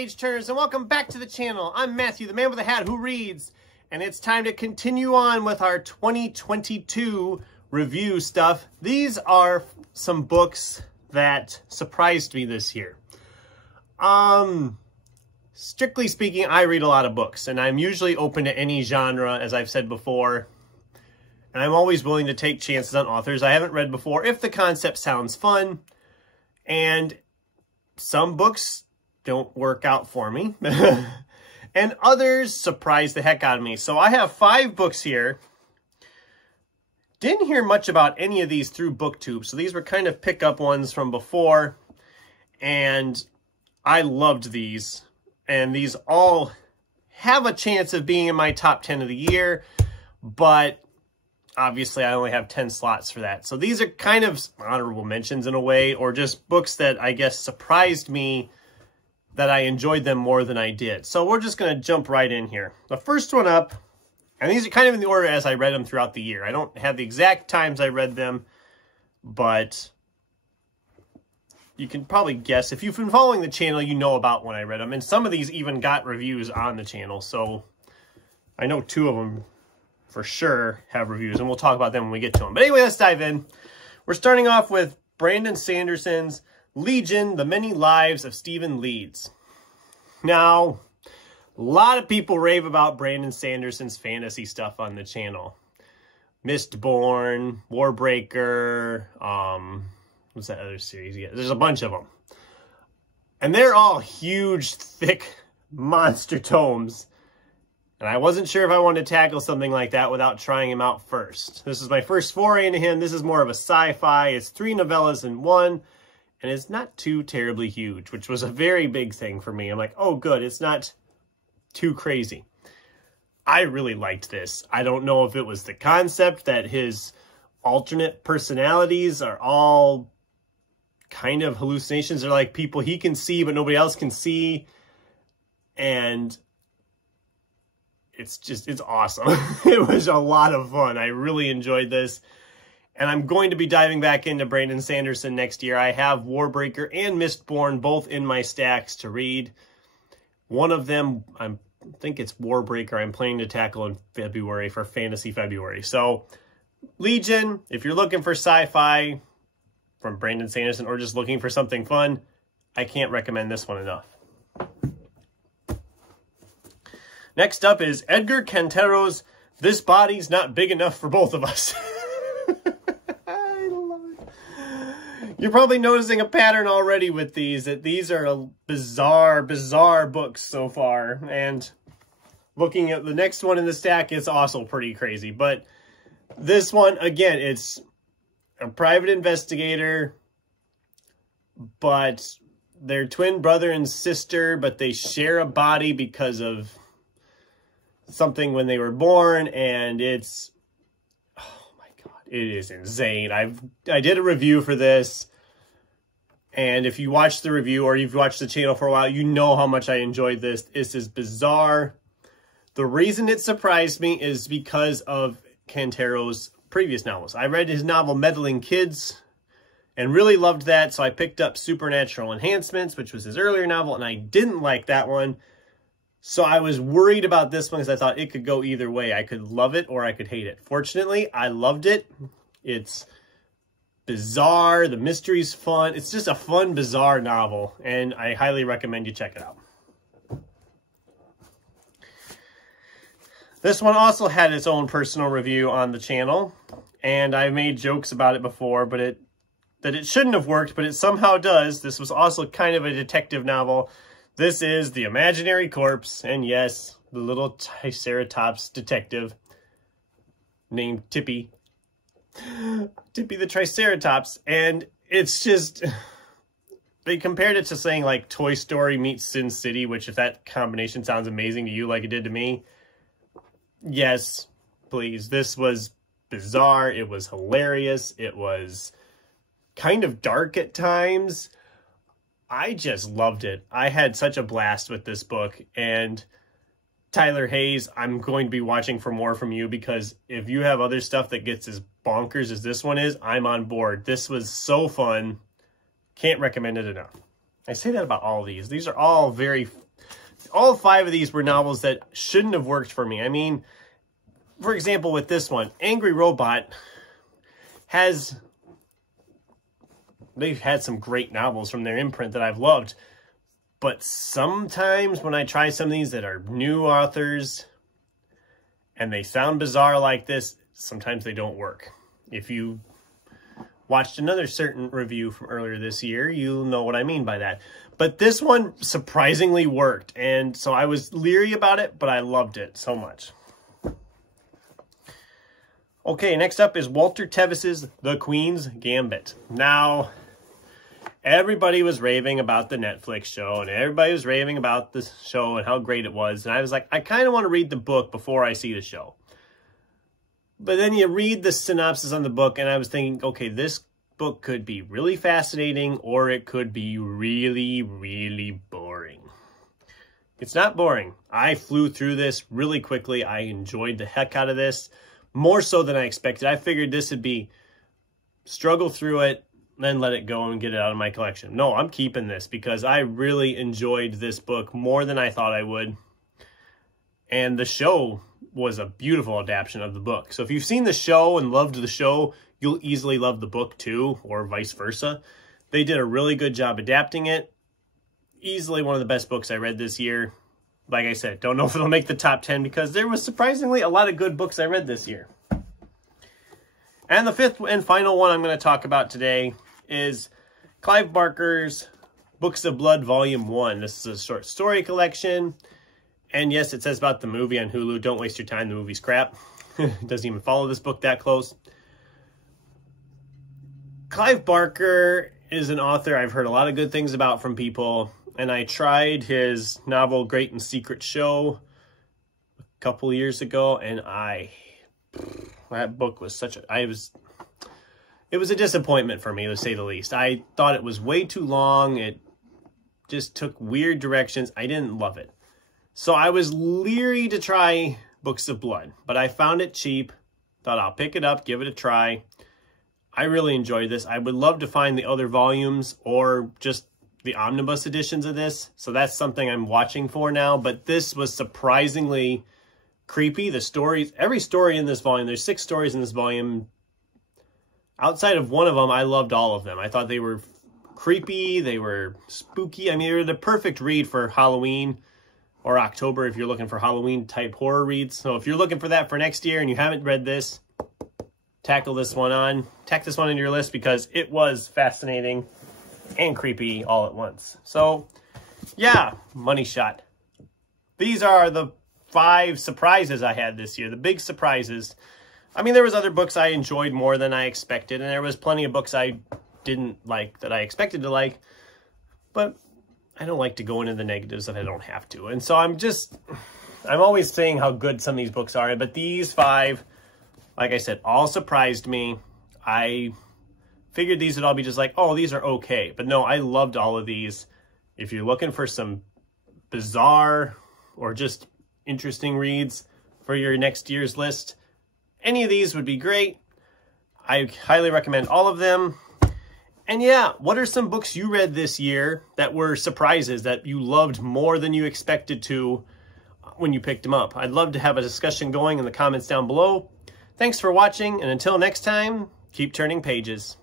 page turners, and welcome back to the channel. I'm Matthew, the man with the hat who reads, and it's time to continue on with our 2022 review stuff. These are some books that surprised me this year. Strictly speaking, I read a lot of books, and I'm usually open to any genre, as I've said before, and I'm always willing to take chances on authors I haven't read before if the concept sounds fun. And some books don't work out for me, and others surprise the heck out of me. So I have 5 books here. Didn't hear much about any of these through BookTube, so these were kind of pick-up ones from before, and I loved these. And these all have a chance of being in my top 10 of the year, but obviously I only have 10 slots for that. So these are kind of honorable mentions in a way, or just books that I guess surprised me that I enjoyed them more than I did. So we're just going to jump right in here. The first one up, and these are kind of in the order as I read them throughout the year. I don't have the exact times I read them, but you can probably guess. If you've been following the channel, you know about when I read them. And some of these even got reviews on the channel. So I know 2 of them for sure have reviews, and we'll talk about them when we get to them. But anyway, let's dive in. We're starting off with Brandon Sanderson's Legion, The Many Lives of Stephen Leeds. Now, a lot of people rave about Brandon Sanderson's fantasy stuff on the channel. Mistborn, Warbreaker, what's that other series? Yeah, there's a bunch of them. And they're all huge, thick monster tomes. And I wasn't sure if I wanted to tackle something like that without trying him out first. This is my first foray into him. This is more of a sci-fi. It's 3 novellas in one, and it's not too terribly huge, which was a very big thing for me. I'm like, oh, good, it's not too crazy. I really liked this. I don't know if it was the concept that his alternate personalities are all kind of hallucinations. They're like people he can see, but nobody else can see. And it's awesome. It was a lot of fun. I really enjoyed this. And I'm going to be diving back into Brandon Sanderson next year. I have Warbreaker and Mistborn both in my stacks to read. One of them, I think it's Warbreaker, I'm planning to tackle in February for Fantasy February. So Legion, if you're looking for sci-fi from Brandon Sanderson or just looking for something fun, I can't recommend this one enough. Next up is Edgar Cantero's This Body's Not Big Enough for Both of Us. I love it. You're probably noticing a pattern already with these, that these are bizarre books so far. And looking at the next one in the stack, it's also pretty crazy. But this one, again, it's a private investigator, but they're twin brother and sister, but they share a body because of something when they were born, and it's, oh my god, it is insane. I did a review for this, and if you watch the review or you've watched the channel for a while, you know how much I enjoyed this. This is bizarre. The reason it surprised me is because of Cantero's previous novels. I read his novel Meddling Kids and really loved that, so I picked up Supernatural Enhancements, which was his earlier novel, and I didn't like that one. So I was worried about this one because I thought it could go either way. I could love it or I could hate it. Fortunately, I loved it. It's bizarre. The mystery's fun. It's just a fun, bizarre novel, and I highly recommend you check it out. This one also had its own personal review on the channel, and I made jokes about it before, but that it shouldn't have worked, but it somehow does. This was also kind of a detective novel. This is The Imaginary Corpse, and yes, the little Triceratops detective named Tippy. Tippy the Triceratops, and it's just, they compared it to saying like Toy Story meets Sin City, which if that combination sounds amazing to you like it did to me, yes, please. This was bizarre, it was hilarious, it was kind of dark at times. I just loved it. I had such a blast with this book, and Tyler Hayes, I'm going to be watching for more from you, because if you have other stuff that gets as bonkers as this one is, I'm on board. This was so fun. Can't recommend it enough. I say that about all these. These are all very all 5 of these were novels that shouldn't have worked for me. I mean, for example, with this one, Angry Robot they've had some great novels from their imprint that I've loved. But sometimes when I try some of these that are new authors and they sound bizarre like this, sometimes they don't work. If you watched another certain review from earlier this year, you'll know what I mean by that. But this one surprisingly worked, and so I was leery about it, but I loved it so much. Okay, next up is Walter Tevis's The Queen's Gambit. Now, everybody was raving about the Netflix show, and everybody was raving about the show and how great it was, and I was like, I kind of want to read the book before I see the show. But then you read the synopsis on the book, and I was thinking, okay, this book could be really fascinating, or it could be really, really boring. It's not boring. I flew through this really quickly. I enjoyed the heck out of this, more so than I expected. I figured this would be struggle through it, then let it go and get it out of my collection. No, I'm keeping this because I really enjoyed this book more than I thought I would. And the show was a beautiful adaptation of the book. So if you've seen the show and loved the show, you'll easily love the book too, or vice versa. They did a really good job adapting it. Easily one of the best books I read this year. Like I said, don't know if it'll make the top 10 because there was surprisingly a lot of good books I read this year. And the 5th and final one I'm going to talk about today is Clive Barker's Books of Blood Volume 1. This is a short story collection. And yes, it says about the movie on Hulu. Don't waste your time. The movie's crap. It doesn't even follow this book that close. Clive Barker is an author I've heard a lot of good things about from people. And I tried his novel Great and Secret Show a couple years ago. And that book was it was a disappointment for me, to say the least. I thought it was way too long. It just took weird directions. I didn't love it. So I was leery to try Books of Blood, but I found it cheap. Thought I'll pick it up, give it a try. I really enjoyed this. I would love to find the other volumes or just the omnibus editions of this. So that's something I'm watching for now. But this was surprisingly creepy. The stories, every story in this volume, there's 6 stories in this volume. Outside of one of them, I loved all of them. I thought they were creepy. They were spooky. I mean, they were the perfect read for Halloween or October if you're looking for Halloween type horror reads. So if you're looking for that for next year and you haven't read this, tack this one into your list because it was fascinating and creepy all at once. So yeah, money shot. These are the 5 surprises I had this year, the big surprises. I mean, there was other books I enjoyed more than I expected, and there was plenty of books I didn't like that I expected to like, but I don't like to go into the negatives if I don't have to. And so I'm always saying how good some of these books are, but these 5, like I said, all surprised me. I figured these would all be just like, oh, these are okay. But no, I loved all of these. If you're looking for some bizarre or just interesting reads for your next year's list, any of these would be great. I highly recommend all of them. And yeah, what are some books you read this year that were surprises that you loved more than you expected to when you picked them up? I'd love to have a discussion going in the comments down below. Thanks for watching, and until next time, keep turning pages.